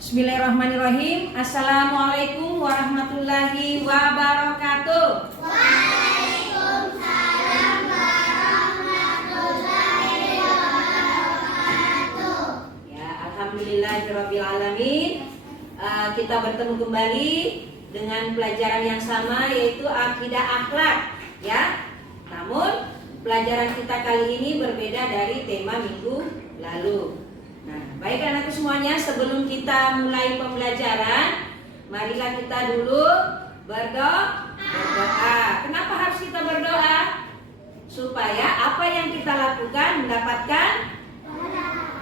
Bismillahirrahmanirrahim. Assalamualaikum warahmatullahi wabarakatuh. Waalaikumsalam warahmatullahi wabarakatuh. Ya, alhamdulillahirabbil alamin. Kita bertemu kembali dengan pelajaran yang sama, yaitu akidah akhlak, ya. Namun pelajaran kita kali ini berbeda dari tema minggu lalu. Nah, baik anakku semuanya, sebelum kita mulai pembelajaran, marilah kita dulu berdoa. Kenapa harus kita berdoa? Supaya apa yang kita lakukan mendapatkan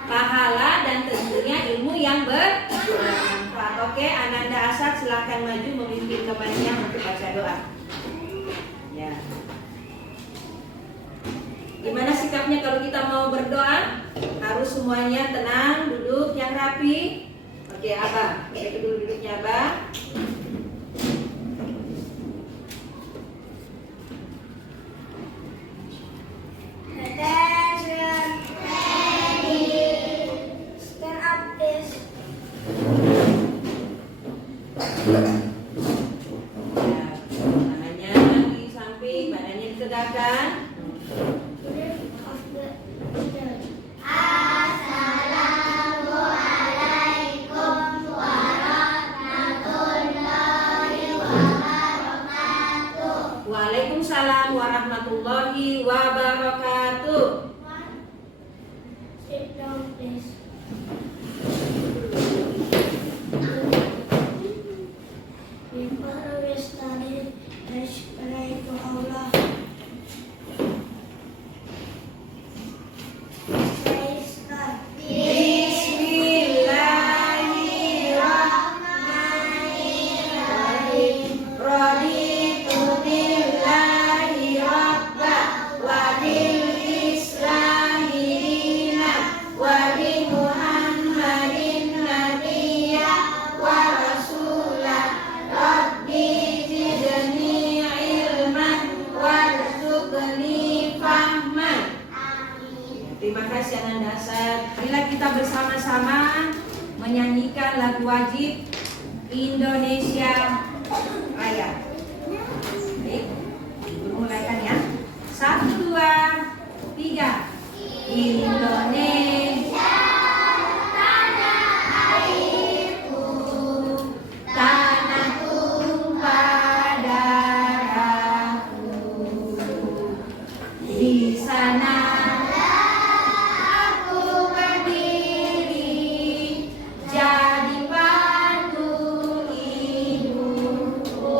pahala dan tentunya ilmu yang bermanfaat. Oke, Ananda Asad silakan maju memimpin temannya untuk baca doa. Ya. Gimana sikapnya kalau kita mau berdoa? Harus semuanya tenang, duduk yang rapi. Oke, Abang, itu dulu duduknya, Abang. Attention. Ready. Stand up, please. Tangannya di samping, badannya ditegakkan. Assalamualaikum warahmatullahi wabarakatuh. Waalaikumsalam warahmatullahi wabarakatuh. Sit down, please. Before we study, let's pray to Allah. Praise God. Bismillahirrahmanirrahim. Raditu billahi rabba wa bil islami dina wa bi Muhammadin nabiyya wa rasulah. Rabbi zidni ilman warzuqni fahman. Terima kasih Ananda Asad. Marilah kita bersama-sama menyanyikan lagu wajib Indonesia Raya. Baik, dimulaikan ya. 1, 2, 3. Indonesia, tanah airku, tanah tumpah darahku. Di sana aku berdiri, jadi pandu hidupku.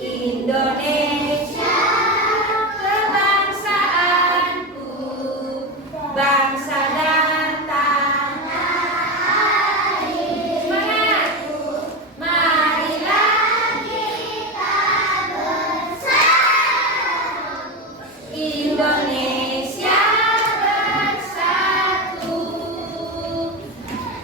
Indonesia, kebangsaanku, bangsa dan tanah air. Semangat! Marilah kita bersatu, Indonesia bersatu.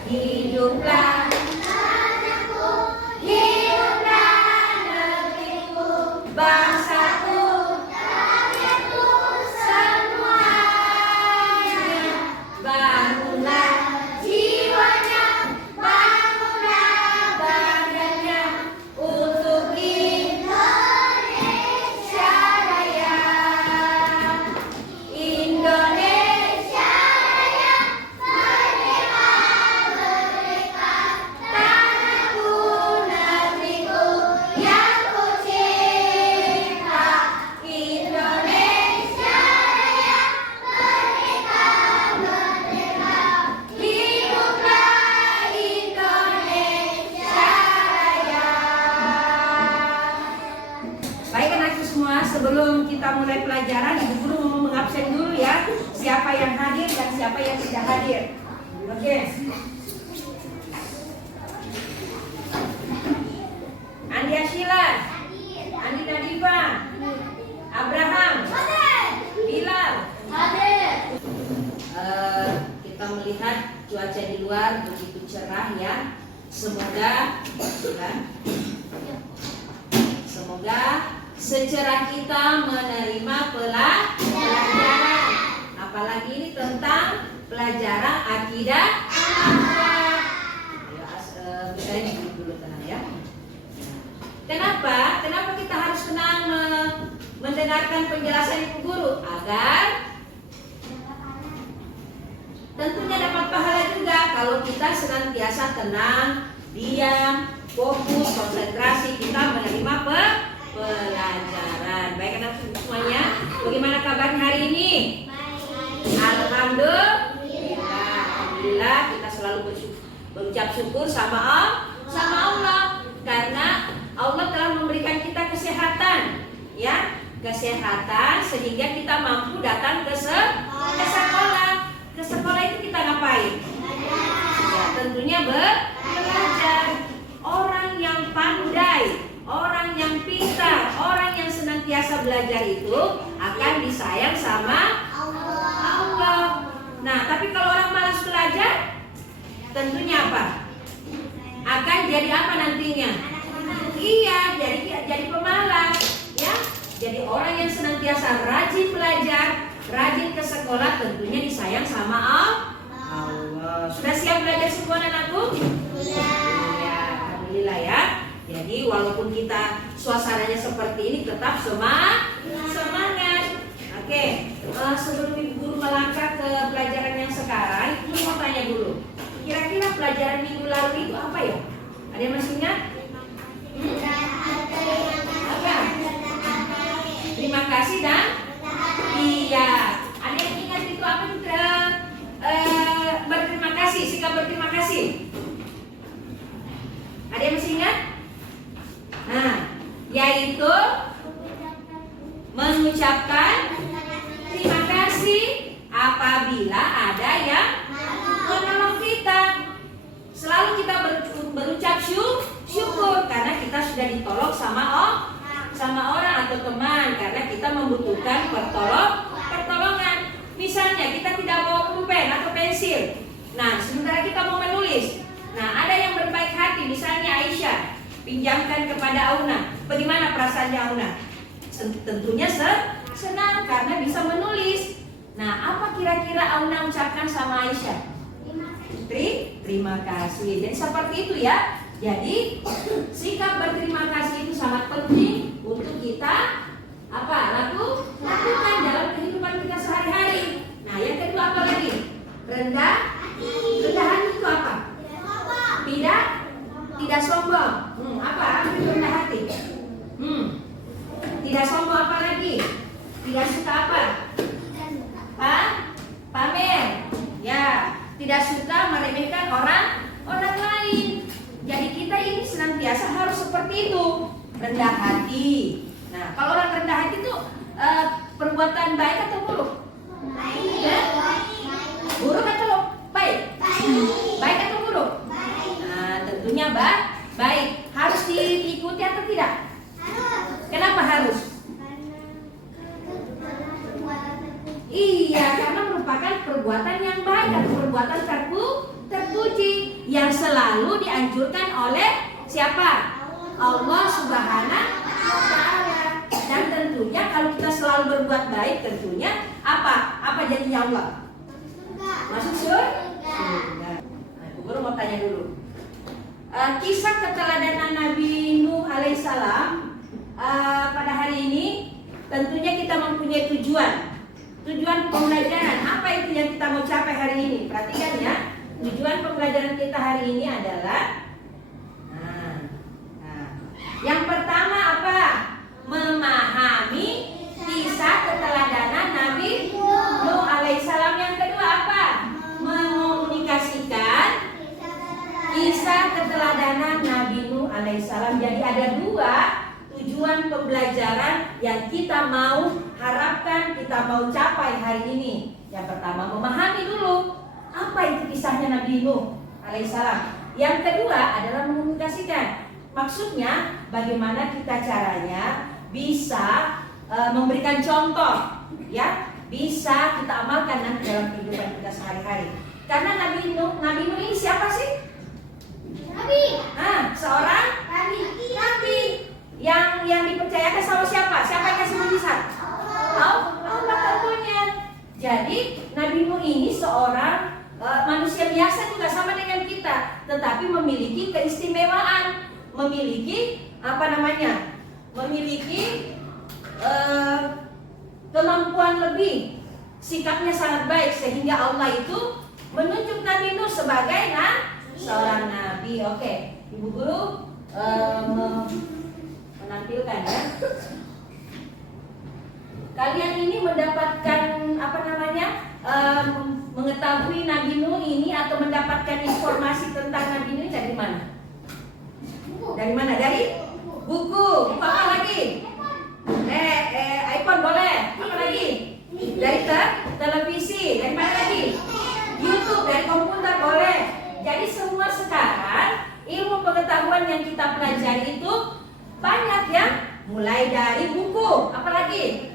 Hiduplah tanahku, hiduplah negeriku, bangsaku, tanahku semuanya. Bangunlah jiwanya, bangunlah badannya untuk Indonesia Raya. Indonesia Raya, merdeka, merdeka, tanahku, negeriku yang ku cinta. Indonesia Raya, merdeka, merdeka, hiduplah Indonesia Raya. Baik anakku semua, sebelum kita mulai pelajaran, Ibu Guru mau mengabsen dulu ya siapa yang hadir dan siapa yang tidak hadir. Oke. Andi Ashila, Andi Nadifa, Abraham, Bilal. Kita melihat cuaca di luar begitu cerah ya. Semoga secerah kita menerima pelajaran. Apalagi ini tentang pelajaran akidah akhlak. mendengarkan penjelasan ibu guru agar tentunya dapat pahala juga kalau kita senantiasa tenang, diam, fokus, konsentrasi kita menerima pelajaran. Baik anak semuanya, bagaimana kabar hari ini? Alhamdulillah kita selalu berucap syukur sama Allah karena Allah telah memberikan kita kesehatan, ya, kesehatan sehingga kita mampu datang ke sekolah. Ke sekolah itu kita ngapain? Ya, tentunya belajar. Orang yang pandai, orang yang pintar, orang yang senantiasa belajar itu akan disayang sama Allah. Nah, tapi kalau orang malas belajar, tentunya apa? Akan jadi apa nantinya? Iya, jadi pemalas, ya. Jadi orang yang senantiasa rajin belajar, rajin ke sekolah, tentunya disayang sama Allah. Sudah siap belajar semua anakku? Iya. Alhamdulillah ya. Jadi walaupun kita suasananya seperti ini, tetap semangat. Oke, sebelum ibu guru melangkah ke pelajaran yang sekarang, ibu mau tanya dulu. Kira-kira pelajaran minggu lalu itu apa ya? Ada yang masih ingat? Apa? Terima kasih dan iya. Ada yang ingat itu apa juga? Berterima kasih, sikap berterima kasih. Ada yang masih ingat? Nah, yaitu mengucapkan terima kasih apabila ada yang menolong kita. Selalu kita berucap syukur karena kita sudah ditolong sama orang atau teman karena kita membutuhkan pertolongan. Misalnya kita tidak bawa pulpen atau pensil. Nah, sementara kita mau menulis. Nah, ada yang berbaik hati, misalnya Aisyah, pinjamkan kepada Auna. Bagaimana perasaannya Auna? Tentunya senang karena bisa menulis. Nah, apa kira-kira Auna ucapkan sama Aisyah? Terima kasih. Jadi seperti itu ya. Jadi sikap berterima kasih itu sangat penting untuk kita lakukan dalam kehidupan kita sehari-hari. Nah, yang kedua apa lagi? Rendah hati itu apa? Tidak sombong. Apa itu rendah hati? Tidak sombong apa lagi? Tidak suka apa? Pamer. Ya, tidak suka meremehkan orang lain. Jadi kita ini senantiasa harus seperti itu, rendah hati. Nah, kalau orang rendah hati itu perbuatan baik atau buruk? Baik. Ya? Buruk atau baik? Baik atau buruk? Nah, tentunya baik. Harus diikuti atau tidak? Kenapa harus? Iya, karena merupakan perbuatan yang baik atau perbuatan terpuji yang selalu dianjurkan oleh siapa? Allah Subhanahu wa Ta'ala. Dan tentunya kalau kita selalu berbuat baik, tentunya apa jadinya Allah? Masuk surga. Nah, Ibu Guru mau tanya dulu. Kisah keteladanan Nabi Nuh alaihissalam pada hari ini tentunya kita mempunyai tujuan pembelajaran. Apa itu yang kita mau capai hari ini? Perhatikan ya. Tujuan pembelajaran kita hari ini adalah yang pertama apa? Memahami kisah keteladanan Nabi Nuh alaihissalam. Yang kedua apa? Mengomunikasikan kisah keteladanan Nabi Nuh alaihissalam. Jadi ada dua tujuan pembelajaran yang kita mau harapkan, kita mau capai hari ini. Yang pertama memahami dulu apa itu kisahnya Nabi Nuh alaihissalam. Yang kedua adalah mengomunikasikan. Maksudnya bagaimana kita caranya bisa memberikan contoh, ya, bisa kita amalkan nanti dalam kehidupan kita sehari-hari. Karena Nabi Nuh ini siapa sih? Nabi. Seorang nabi yang dipercayakan sama siapa? Siapa yang kasih mujizat? Allah tentunya. Jadi Nabi Nuh ini seorang manusia biasa juga sama dengan kita, tetapi memiliki keistimewaan, memiliki memiliki eh, kemampuan lebih, sikapnya sangat baik sehingga Allah itu menunjuk Nabi Nuh sebagai seorang nabi. Oke, Ibu Guru menampilkan ya. Kalian ini mendapatkan apa namanya? Mengetahui Nabi Nuh ini atau mendapatkan informasi tentang Nabi Nuh dari mana? Dari mana? Dari buku. Buku apa lagi? iPhone boleh. Apa lagi? Dari televisi. Dari mana lagi? YouTube. Dari komputer boleh. Jadi semua sekarang ilmu pengetahuan yang kita pelajari itu banyak ya. Mulai dari buku. Apa lagi?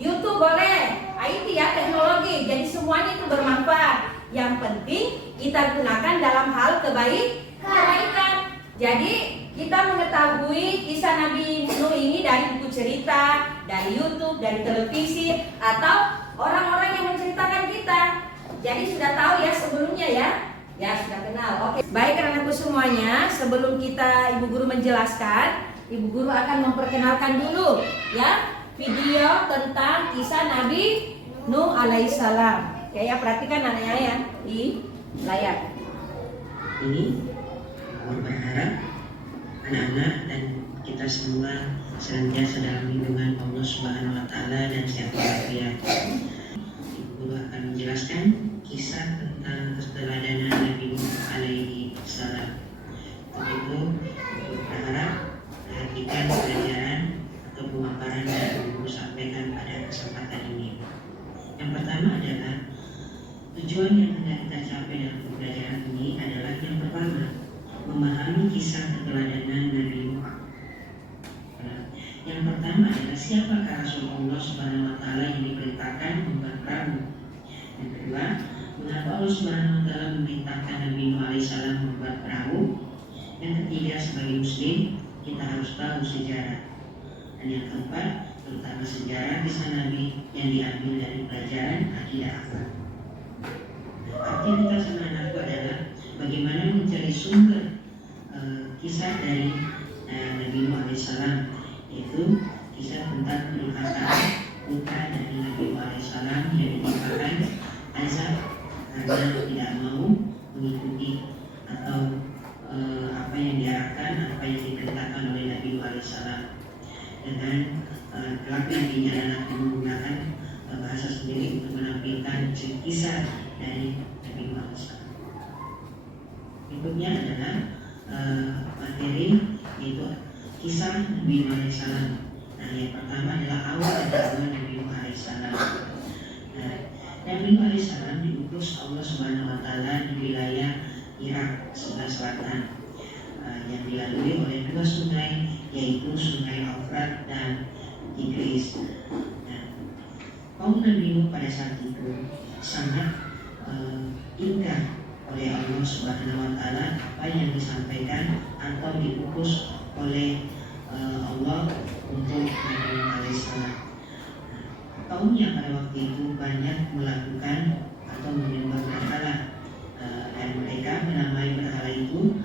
YouTube boleh. IT ya, teknologi. Jadi semuanya itu bermanfaat. Yang penting kita gunakan dalam hal kebaikan. Jadi kita mengetahui kisah Nabi Nuh ini dari buku cerita, dari YouTube, dari televisi, atau orang-orang yang menceritakan kita. Jadi sudah tahu ya sebelumnya ya. Ya sudah kenal. Oke. Baik anak-anakku semuanya, sebelum kita Ibu Guru menjelaskan, Ibu Guru akan memperkenalkan dulu ya video tentang kisah Nabi Nuh alaihissalam. Ya, perhatikan anaknya ya di layar. Ini berharap anak-anak dan kita semua senantiasa dalam lindungan Allah Subhanahu wa taala dan sehat walafiat. Ibu Guru akan menjelaskan kisah tentang keteladanan Nabi Nuh alaihi salam. Untuk itu, Ibu berharap perhatikan pelajaran atau pemaparan yang Ibu sampaikan pada kesempatan ini. Yang pertama adalah tujuan yang hendak kita capai dalam pembelajaran ini adalah yang pertama, memahami kisah keteladanan Nabi Nuh. Yang pertama adalah siapakah Rasulullah Subhanahu wa taala yang diperintahkan membuat perahu. Yang kedua, mengapa Allah Subhanahu wa taala memerintahkan Nabi Nuh alaihissalam membuat perahu. Yang ketiga, sebagai muslim kita harus tahu sejarah. Dan yang keempat, terutama sejarah kisah Nabi yang diambil dari pelajaran akidah akhlak. Aktivitas anak-anakku adalah bagaimana mencari sumber kisah dari Nabi Nuh alaihissalam, yaitu kisah tentang perkataan putra dari Nabi Nuh alaihissalam yang ditimpakan azab karena tidak mau mengikuti atau apa yang diarahkan, apa yang diperintahkan oleh Nabi Nuh alaihissalam. Dengan kelak nantinya anak menggunakan bahasa sendiri untuk menampilkan kisah dari Nabi Nuh alaihissalam. Berikutnya adalah materi yaitu kisah Nabi Nuh alaihissalam. Nah, yang pertama adalah awal dakwah Nabi Nuh alaihissalam. Nah, Nabi Nuh alaihissalam diutus Allah Subhanahu wa taala di wilayah Irak sebelah selatan yang dilalui oleh dua sungai, yaitu Sungai Efrat dan Tigris. Nah, kaum Nabi Nuh pada saat itu sangat ingkar oleh Allah Subhanahu wa taala apa yang disampaikan atau diutus oleh Allah untuk Nabi Nuh alaihissalam. Kaumnya pada waktu itu banyak melakukan atau menyembah berhala, dan mereka menamai berhala itu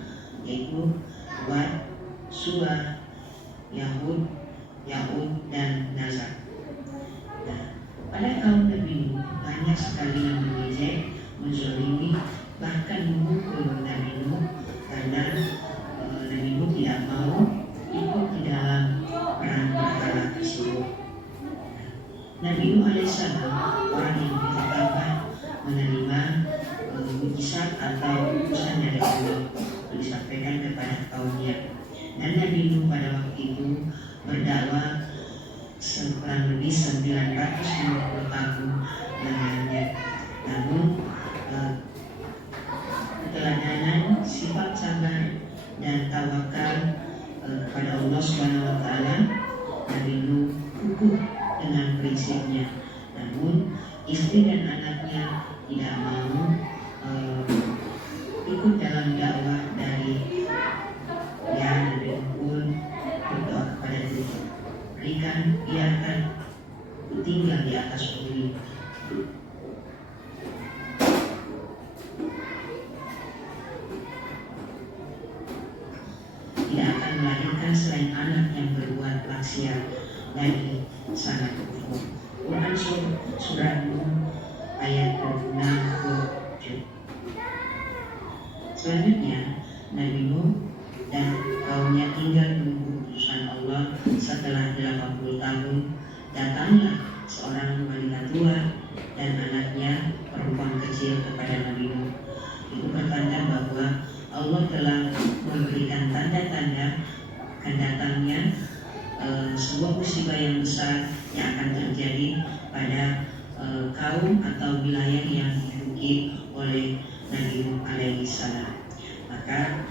yaitu Wat, Suwa, Yahud, dan Nazar. Nah, pada kaum Nabi Nuh banyak sekali yang mengejek, menzalimi, bahkan memukul Nabi Nuh karena Nabi Nuh tidak mau ikut di dalam perang berhala tersebut. Nabi Nuh alaihissalam orang yang bertakwa menerima mukjizat atau utusan dari Allah disampaikan kepada kaumnya. Dan Nabi Nuh pada waktu itu berdakwah kurang lebih 950 tahun lamanya. Namun keteladanan, sifat sabar dan tawakal kepada Allah Subhanahu wa taala, Nabi Nuh kukuh dengan prinsipnya. Namun istri dan anaknya tidak mau ikut dalam dakwah dari Nabi Nuh pun berdoa kepada Tuhan, biarkan tinggal di atas bumi. Tidak akan melahirkan selain anak yang berbuat maksiat lagi Selanjutnya, Nabi Nuh dan kaumnya tinggal menunggu keputusan Allah. Setelah 80 tahun, datanglah seorang wanita tua dan anaknya perempuan kecil kepada Nabi Nuh. Itu bertanda bahwa Allah telah memberikan tanda-tanda akan datangnya sebuah musibah yang besar yang akan terjadi pada kaum atau wilayah yang diduduki oleh Nabi Nuh alaihi salam. Maka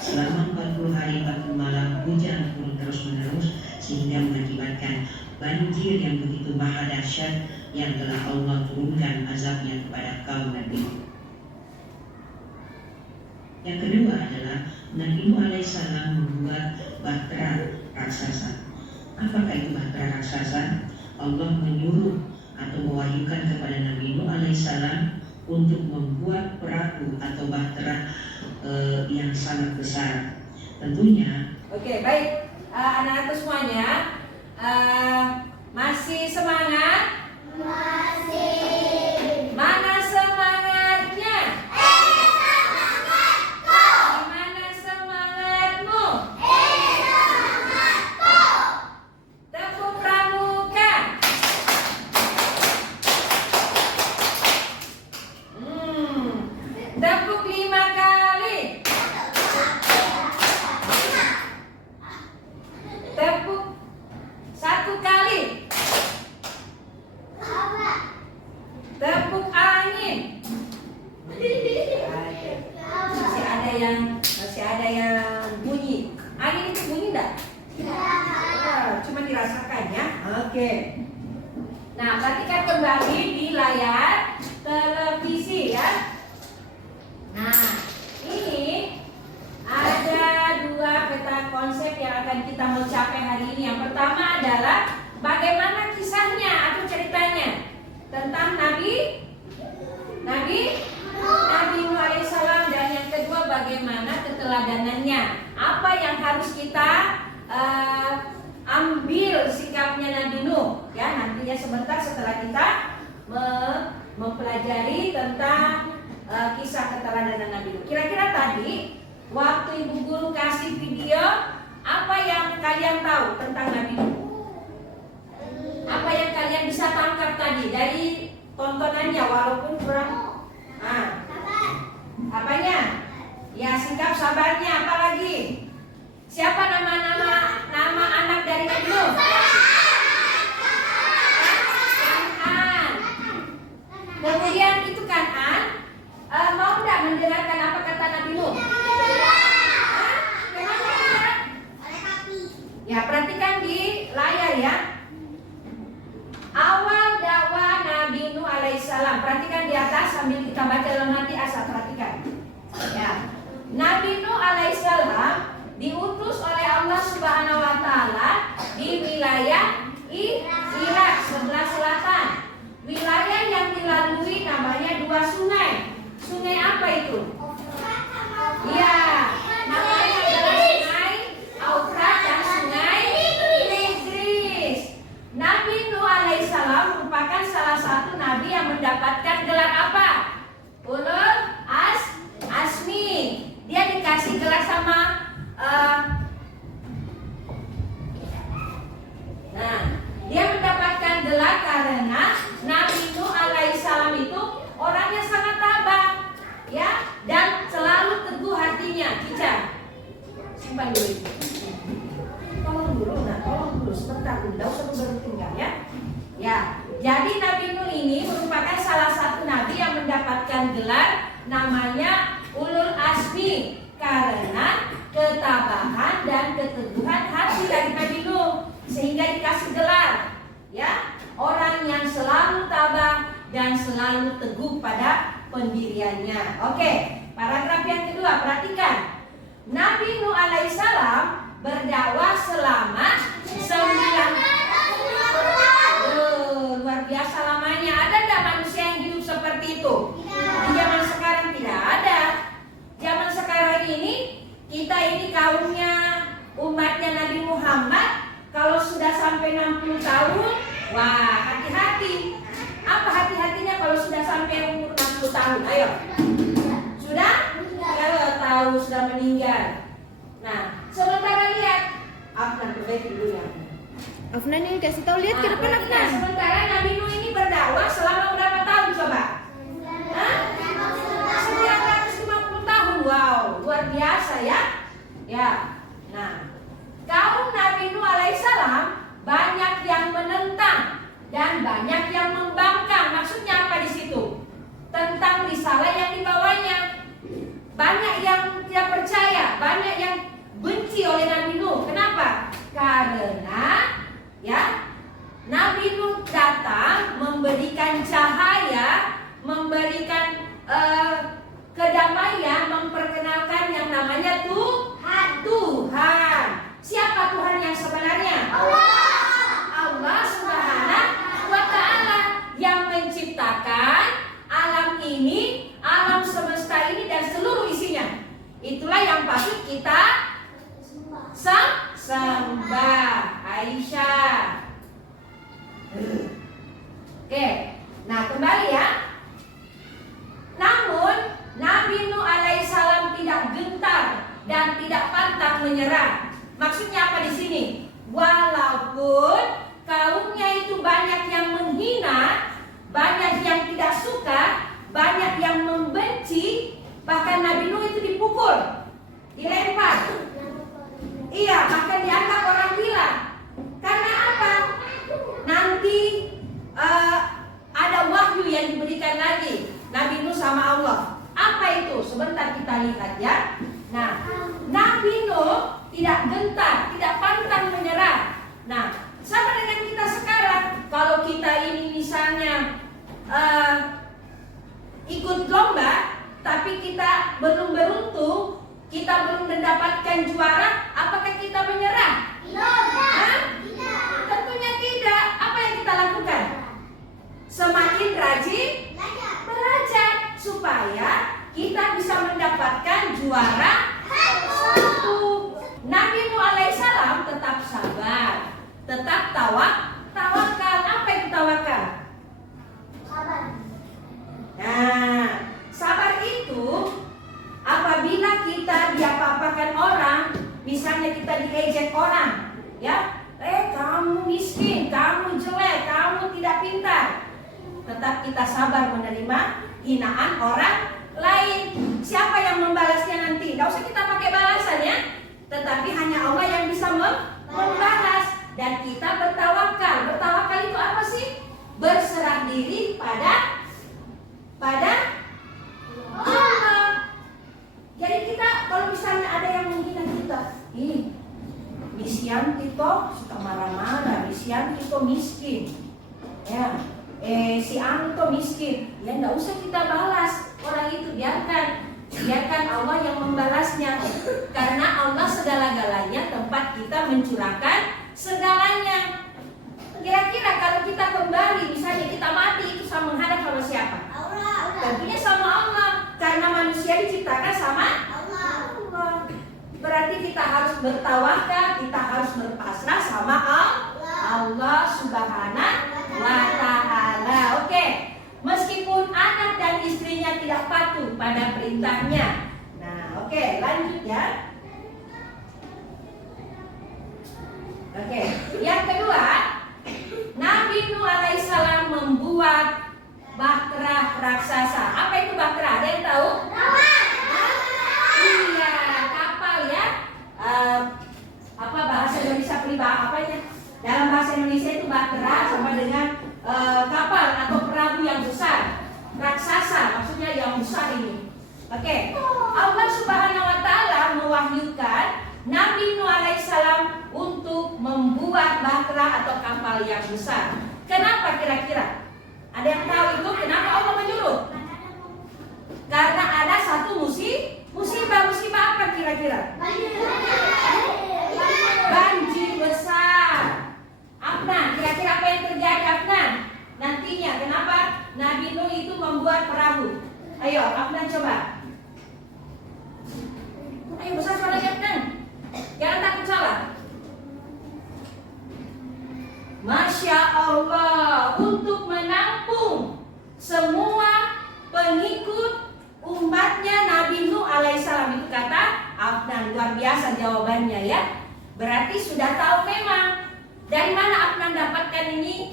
selama 40 hari 40 malam hujan turun terus-menerus sehingga mengakibatkan banjir yang begitu maha dahsyat yang telah Allah turunkan azabnya kepada kaum Nabi Nuh. Yang kedua adalah Nabi Nuh alaihissalam membuat bahtera raksasa. Apakah itu bahtera raksasa? Allah menyuruh atau mewahyukan kepada Nabi Nuh alaihissalam untuk membuat perahu atau bahtera yang sangat besar. Tentunya. Oke, baik. Anak-anakku semuanya, masih semangat? Masih. Mana semangatnya? Semangatku. Gimana semangatmu? Semangatku. Tepuk pramuka. Tepuk 5 kali. Tepuk 1 kali. Tepuk angin. Masih ada yang bunyi. Angin itu bunyi enggak? Cuma dirasakan ya. Oke. Nah, perhatikan kembali di layar televisi ya. Nah, ini ada 2 peta konsep yang akan kita mau capai hari ini. Yang pertama adalah bagaimana kisahnya atau ceritanya tentang Nabi Nuh alaihissalam, dan yang kedua bagaimana keteladanannya. Apa yang harus kita ambil sikapnya Nabi Nuh ya, nantinya sebentar setelah kita mempelajari tentang kisah keteladanan Nabi Nuh. Kira-kira tadi waktu ibu guru kasih video, apa yang kalian tahu tentang Nabi Nuh? Apa yang kalian bisa tangkap tadi dari tontonannya walaupun kurang? Apanya? Ya, sikap sabarnya. Apalagi? Siapa nama anak dari Nabi Nuh? Kan'an. Kemudian itu Kan'an mau tidak mendengarkan apa kata Nabi Nuh? Ya, perhatikan di layar ya. Awal dakwah Nabi Nuh alaihissalam. Perhatikan di atas sambil kita baca dalam hati asal perhatikan. Ya. Nabi Nuh alaihissalam diutus oleh Allah Subhanahu wa taala di wilayah Irak sebelah selatan. Wilayah yang dilalui namanya 2 sungai. Sungai apa itu? Iya, namanya adalah Sungai Eufrat dan Sungai Tigris. Nabi Nuh alaihissalam merupakan salah satu nabi yang mendapatkan gelar apa? Ulul Azmi. Dia dikasih gelar sama dia mendapatkan gelar karena Nabi Nuh alaihissalam itu orangnya sangat tabah ya, dan selalu teguh hatinya. Cica, simpan dulu itu. Tolong dulu sebentar, tidak usah baru tinggal ya. Ya, jadi Nabi Nuh ini merupakan salah satu nabi yang mendapatkan gelar namanya Ulul Azmi karena ketabahan dan keteguhan hati dari Nabi Nuh, sehingga dikasih gelar ya, orang yang selalu tabah dan selalu teguh pada pendiriannya. Oke, paragraf yang kedua, perhatikan. Nabi Nuh alaihissalam berdakwah selama 9 luar biasa lamanya. Ada tidak manusia yang hidup seperti itu? Di zaman sekarang tidak ada. Zaman sekarang ini kita ini kaumnya, umatnya Nabi Muhammad, kalau sudah sampai 60 tahun, wah hati-hati. Apa hati-hatinya kalau sudah sampai umur 60 tahun? Ayo. Sudah? Kalau tahu sudah meninggal. Nah, sementara lihat, Afnan perbaiki dulu ya. Afnan ini kasih tahu, lihat ke depan Nah, Afnan. sementara Nabi Nuh ini berdakwah selama berapa tahun coba? Hah? 950 tahun. Wow, luar biasa ya. Ya. Nah, kaum Nabi Nuh alaihissalam banyak yang menentang dan banyak yang membangkang. Maksudnya apa di situ? Tentang risalah yang dibawanya. Banyak yang tidak percaya, banyak yang benci oleh Nabi Nuh. Kenapa? Karena ya, Nabi Nuh datang memberikan cahaya, memberikan kedamaian, memperkenalkan yang namanya Tuhan. Siapa Tuhan yang sebenarnya? Allah Subhanahu wa Ta'ala yang menciptakan alam ini, alam semesta ini dan seluruh isinya. Itulah yang patut kita sembah. Aisyah. Oke, nah kembali ya. Namun Nabi Nuh alaihissalam tidak gentar dan tidak pantang menyerah. Maksudnya apa di sini? Walaupun kaumnya itu banyak yang menghina, banyak yang tidak suka, banyak yang membenci, bahkan Nabi Nuh itu dipukul, dilempar. Iya, bahkan dianggap orang gila. Karena apa? Nanti ada wahyu yang diberikan lagi Nabi Nuh sama Allah. Apa itu? Sebentar kita lihat ya. Nah, Nabi Nuh tidak gentar, tidak pantang menyerah. Nah, sama dengan kita sekarang. Kalau kita ini misalnya ikut lomba, tapi kita belum beruntung, kita belum mendapatkan juara, apakah kita menyerah? Hah? Tentunya tidak. Apa yang kita lakukan? Semakin rajin belajar supaya kita bisa mendapatkan juara satu. Nabi Nuh alaihissalam tetap sabar, tetap tawakal. Apa itu tawakal? Nah, sabar itu apabila kita diapa-apakan orang, misalnya kita diejek orang, ya, kamu miskin, kamu jelek, kamu tidak pintar, tetap kita sabar menerima hinaan orang lain. Siapa yang membalasnya nanti? Tidak usah kita pakai balasan ya, tetapi hanya Allah yang bisa membalas. Dan kita bertawakal. Bertawakal itu apa sih? Berserah diri pada Allah. Jadi kita kalau misalnya ada yang menghina kita, Misian Tito suka marah-marah, Misian Tito miskin, ya, si Anu Tito miskin, ya nggak usah kita balas orang itu, biarkan Allah yang membalasnya, karena Allah segala-galanya, tempat kita mencurahkan segalanya. Kira-kira kalau kita kembali, misalnya kita mati, itu sama menghadap sama siapa? Tentunya sama Allah, karena manusia diciptakan sama Allah. Berarti kita harus bertawakal, kita harus berpasrah sama Allah Subhanahu wa Ta'ala. Oke, meskipun anak dan istrinya tidak patuh pada perintahnya. Nah, oke, lanjut ya. Oke, yang kedua, Nabi Nuh alaihissalam membuat bahtera raksasa. Apa itu bahtera? Ada yang tahu? Iya, kapal ya. Apa bahasa Indonesia apa ya? Dalam bahasa Indonesia itu bahtera sama dengan kapal atau perahu yang besar. Raksasa maksudnya yang besar ini. Oke. Allah Subhanahu wa Ta'ala mewahyukan Nabi Nuh alaihissalam untuk membuat bahtera atau kapal yang besar. Kenapa kira-kira? Ada yang tahu itu kenapa Allah menyuruh? Karena ada satu musibah apa kira-kira? Banjir besar. Afnan, kira-kira apa yang terjadi Afnan? Nantinya kenapa Nabi Nuh itu membuat perahu? Ayo Afnan coba. Ayo besar suaranya Afnan. Jangan takut salah. Masya Allah, untuk menampung semua pengikut umatnya Nabi Nuh alaihissalam, itu kata luar biasa jawabannya ya. Berarti sudah tahu memang. Dari mana Afnan dapatkan ini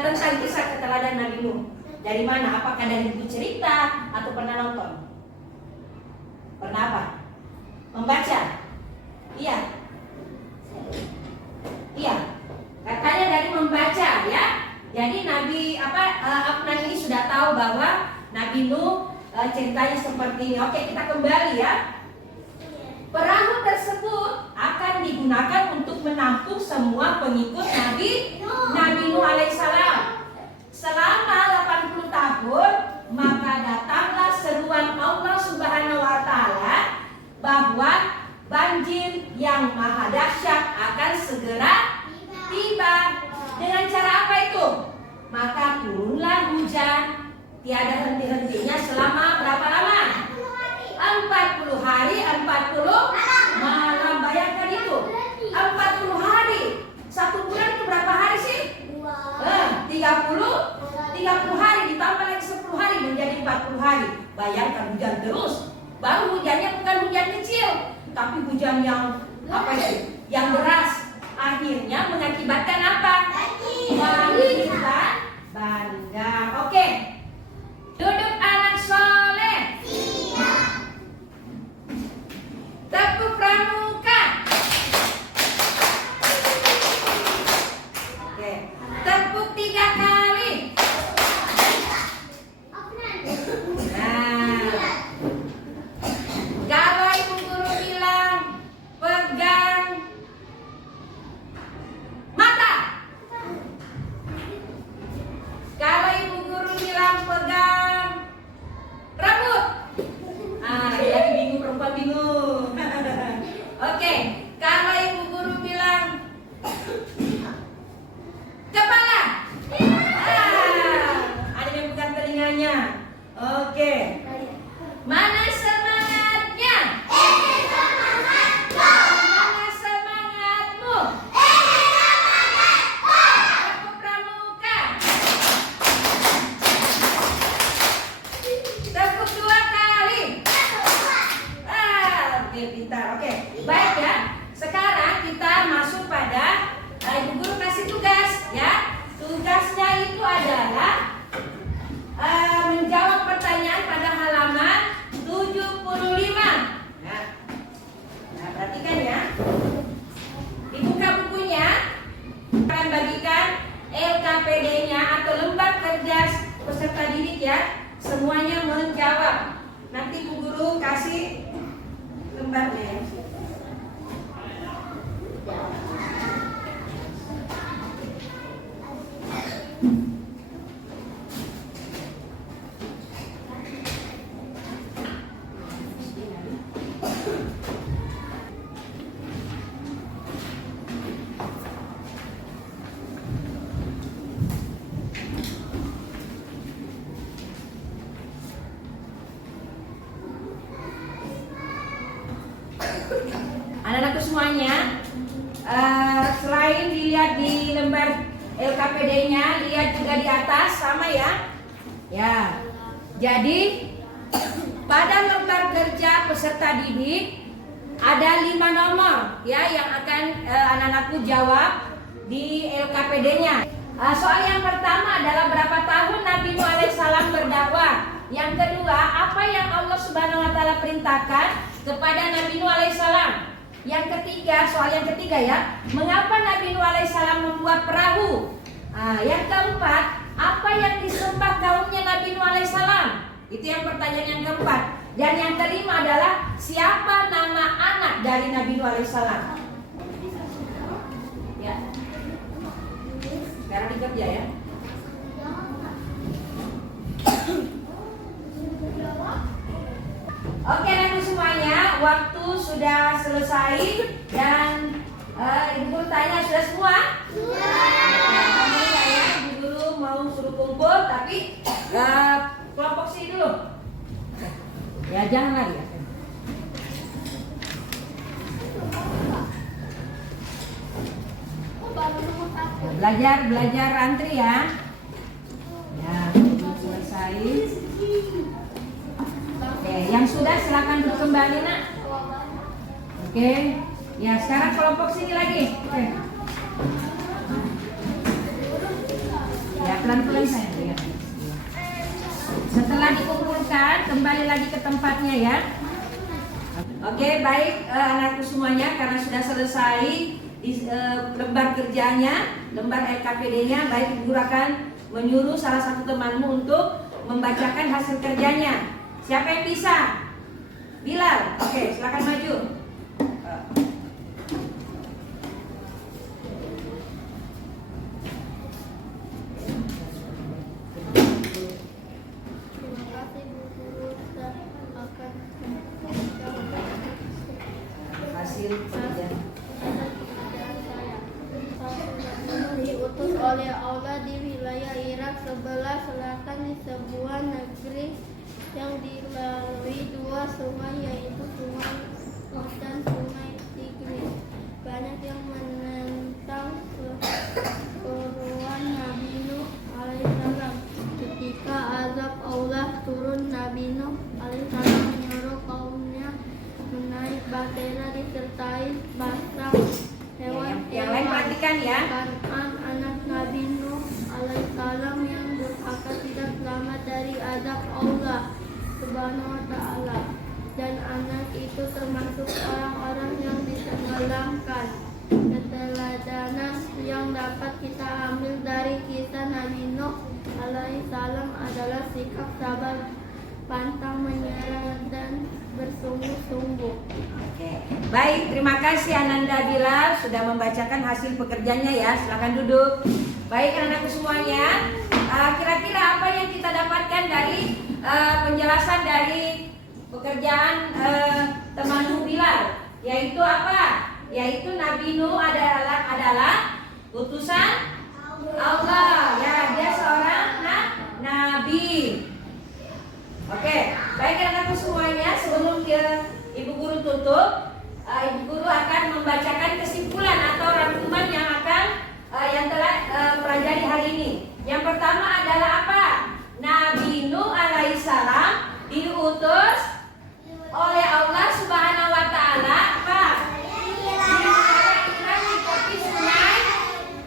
tentang kisah keteladanan Nabi Nuh? Dari mana? Apakah dari buku cerita atau pernah nonton? Pernah apa? Membaca? Iya. Iya. Katanya dari membaca ya. Jadi Afnan ini sudah tahu bahwa Nabi Nuh ceritanya seperti ini. Oke, kita kembali ya. Perahu tersebut akan digunakan untuk menampung semua pengikut Nabi Nuh alaihissalam. Selama 80 tahun, maka datanglah seruan Allah Subhanahu wa taala bahwa banjir yang maha dahsyat akan segera tiba. Dengan cara apa itu? Maka turunlah hujan tiada henti-hentinya selama berapa lama? 40 hari, 40 malam. Bayangkan itu 40 hari. Satu bulan itu berapa hari sih? 30 hari ditambah lagi 10 hari menjadi 40 hari. Bayangkan hujan terus. Baru hujannya bukan hujan kecil, tapi hujan yang apa itu? Yang deras. Akhirnya mengakibatkan apa? Banjir dan bandang. Oke. Duduk anak soleh. Tepuk pramuka. Oke. Tepuk 3 kali. Nah, kalau ibu guru bilang pegang mata. Kalau ibu guru bilang pegang rambut. Lagi bingung, perempuan bingung. Oke, kalau ibu guru bilang kepala. Ada yang bukan telinganya. Oke. Mana semangatnya? Mana semangatmu? Tepuk pramuka. Tepuk 2 kali. Oke, pintar. Oke, baik ya. Sekarang kita masuk pada ibu guru kasih tugas ya. Tugasnya itu adalah menjawab pertanyaan pada halaman 75. Nah, perhatikan ya. Dibuka bukunya. Akan bagikan LKPD-nya atau lembar kerja peserta didik ya. Semuanya menjawab. Nanti Bu Guru kasih lembarnya ya. Anak-anakku semuanya, selain dilihat di lembar LKPD-nya, lihat juga di atas sama ya. Ya. Jadi pada lembar kerja peserta didik ada 5 nomor ya yang akan anak-anakku jawab di LKPD-nya. Soal yang pertama adalah berapa tahun Nabi Nuh alaihissalam berdakwah. Yang kedua, apa yang Allah Subhanahu wa taala perintahkan kepada Nabi Nuh alaihissalam. Yang ketiga, soal yang ketiga ya, mengapa Nabi Nuh alaihissalam membuat perahu? Yang keempat, apa yang disembah kaumnya Nabi Nuh alaihissalam? Itu yang pertanyaan yang keempat. Dan yang kelima adalah siapa nama anak dari Nabi Nuh alaihissalam? Ya. Sekarang dikerja ya. Oke, nanti semuanya, waktu sudah selesai dan Ibu Guru tanya sudah semua? Sudah. Ya, Ibu Guru mau suruh kumpul, tapi kelompok sini dulu. Ya, jangan lagi ya. Belajar antri ya. Ya, selesai. Oke, yang sudah silakan duduk kembali nak. Oke. Ya, sekarang kelompok sini lagi. Oke. Ya, pelan-pelan sayang. Ya. Setelah dikumpulkan, kembali lagi ke tempatnya ya. Oke, baik anakku semuanya, karena sudah selesai di lembar kerjanya, lembar LKPD-nya, baik guru akan menyuruh salah satu temanmu untuk membacakan hasil kerjanya. Siapa yang bisa? Bilal. Oke, silakan maju. Hasil kerja. Diutus oleh Allah di wilayah Irak sebelah selatan di sebuah negeri yang dilalui dua sungai, yaitu Sungai Nil dan Sungai Tigris. Banyak yang menentang seruan Nabi Nuh alaihissalam. Ketika azab Allah turun, Nabi Nuh alaihissalam menyuruh kaumnya menaik bahtera disertai batang hewan. Yang lain perhatikan ya. Kan'an, anak Nabi Nuh alaihissalam yang durhaka tidak selamat dari azab Allah subhanahu wa ta'ala, dan anak itu termasuk orang-orang yang ditenggelamkan. Keteladanan yang dapat kita ambil dari kisah Nabi Nuh alaihissalam adalah sikap sabar, pantang menyerah, dan bersungguh-sungguh. Oke. Baik, terima kasih Ananda Bilal sudah membacakan hasil pekerjaannya ya. Silakan duduk. Baik anak-anakku semuanya, kira-kira apa yang kita dapatkan dari penjelasan dari pekerjaan temanmu Bilal? Yaitu apa? Yaitu Nabi Nuh adalah utusan Allah. Ya, dia seorang nabi. Oke, baik anak-anakku semuanya, sebelum Ibu Guru tutup, Ibu Guru akan membacakan kesimpulan atau rangkuman yang telah pelajari hari ini. Yang pertama adalah apa? Nabi Nuh alaihissalam diutus oleh Allah Subhanahu wa ta'ala apa? Di tepi sungai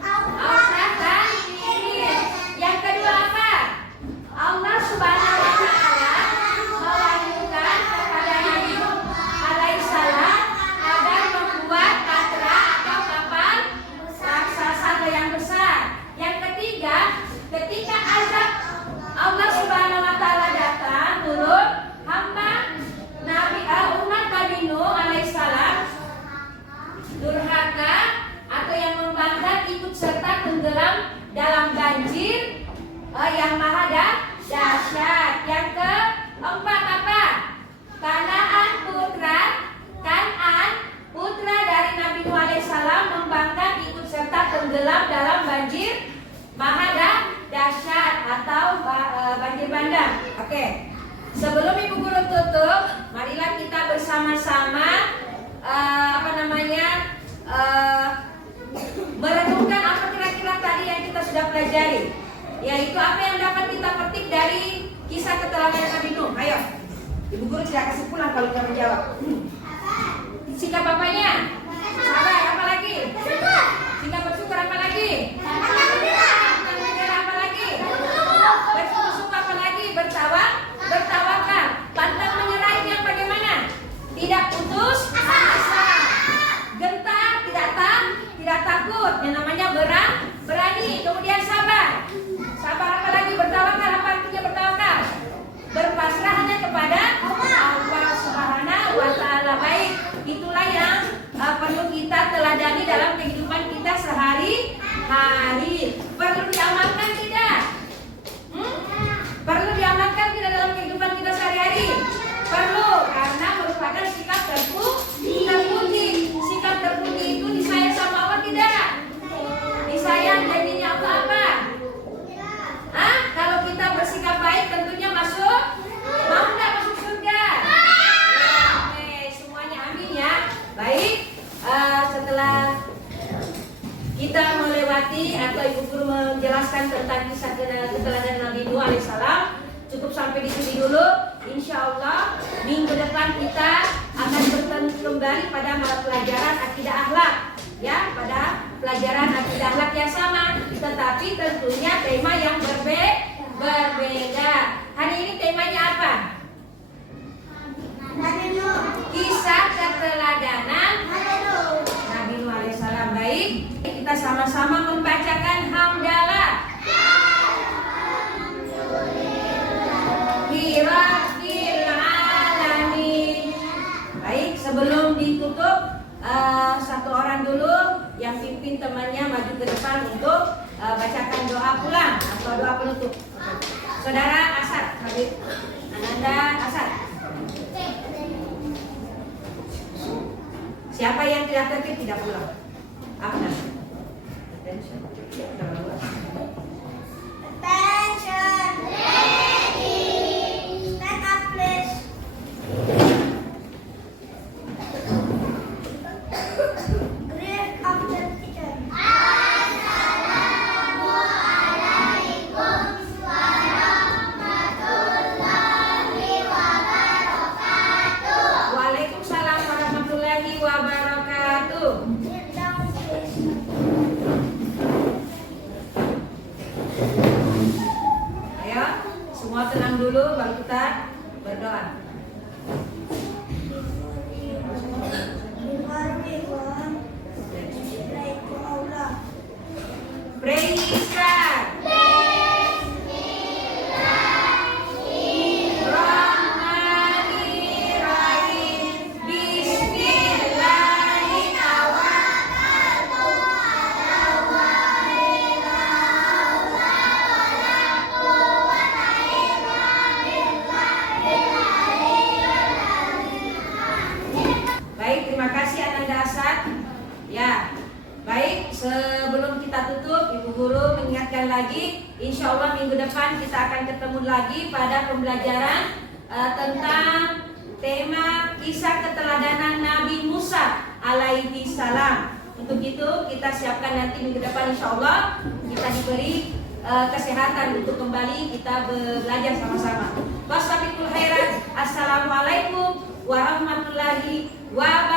Eufrat dan Tigris. Yang kedua apa? Allah Subhanahu wa ta'ala mewahyukan kepada Nabi Nuh alaihissalam agar membuat bahtera atau kapal raksasa yang besar. Yang ketiga, ketika azab Allah Subhanahu wa ta'ala datang turun, hamba umat Nabi Nuh alaihissalam durhaka atau yang membangkang ikut serta tenggelam dalam banjir yang maha dahsyat. Yang keempat apa? Kan'an putra dari Nabi Nuh alaihissalam membangkang ikut serta tenggelam dalam banjir maha dahsyat atau banjir bandang. Oke. Sebelum Ibu Guru tutup, marilah kita bersama-sama merenungkan apa kira-kira tadi yang kita sudah pelajari. Yaitu apa yang dapat kita petik dari kisah keteladanan Nabi Nuh. Ayo, Ibu Guru tidak kasih pulang kalau tidak menjawab. Sikap bapaknya, sabar, apa lagi? Sikap bersyukur, apa lagi? Apa lagi? Bersungguh-sungguh, apa lagi? Bertawakal. Pantang menyerah itu yang bagaimana? Tidak putus asa. Gentar, tidak takut. Yang namanya berani. Kemudian sabar. Sabar apa lagi? Bertawakal. Apa artinya bertawakal? Berpasrah hanya kepada Allah Subhanahu wa ta'ala. Baik, itulah yang perlu kita teladani dalam kehidupan kita sehari-hari. Perlu diamalkan tidak? Perlu diamalkan tidak dalam kehidupan kita sehari-hari? Perlu, karena merupakan sikap terpuji. Sikap terpuji itu disayang sama Allah tidak? Disayang, jadinya apa-apa? Kalau kita bersikap baik tentunya mau nggak masuk surga? Oke, semuanya amin ya. Baik, setelah kita melewati atau Ibu Guru menjelaskan tentang kisah keteladanan Nabi Nuh alaihissalam, cukup sampai di sini dulu. Insya Allah minggu depan kita akan bertemu kembali pada pelajaran akidah akhlak, ya, pada pelajaran akidah akhlak yang sama, tetapi tentunya tema yang berbeda. Hari ini temanya apa? Kisah keteladanan Nabi Nuh alaihissalam. Baik, kita sama-sama membacakan hamdalah. Rabbil alamin. Baik, sebelum ditutup, satu orang dulu yang pimpin temannya maju ke depan untuk bacakan doa pulang atau doa penutup. Saudara Asad, Habib Ananda Asad. Siapa yang tidak tertib tidak pulang. Afnan. Attention. Attention. Ready. Stand up, please. Greet of the teacher. Assalamualaikum warahmatullahi wabarakatuh. Waalaikumsalam warahmatullahi wabarakatuh. Sit down, please. Ayo, semua tenang dulu baru kita berdoa. Praise God. Bismillahirrahmanirrahim. Baik, terima kasih Ananda Asad. Ya, baik, sebelum kita tutup, Ibu Guru mengingatkan lagi, insya Allah minggu depan kita akan ketemu lagi pada pembelajaran tentang tema kisah keteladanan Nabi Musa alaihi salam. Untuk itu kita siapkan nanti minggu depan insya Allah kita diberi kesehatan untuk kembali kita belajar sama-sama. Wassalamualaikum warahmatullahi wabarakatuh.